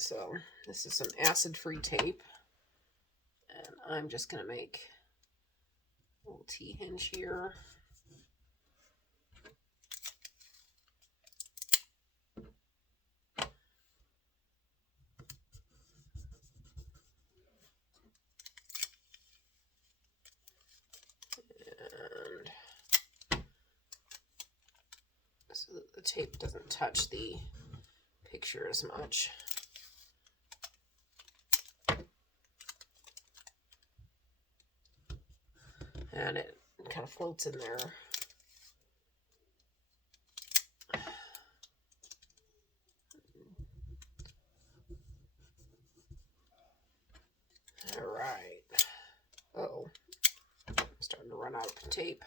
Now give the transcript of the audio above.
So this is some acid-free tape. And I'm just going to make a little T-hinge here. So that the tape doesn't touch the picture as much. And it kind of floats in there. All right. Uh-oh, I'm starting to run out of tape.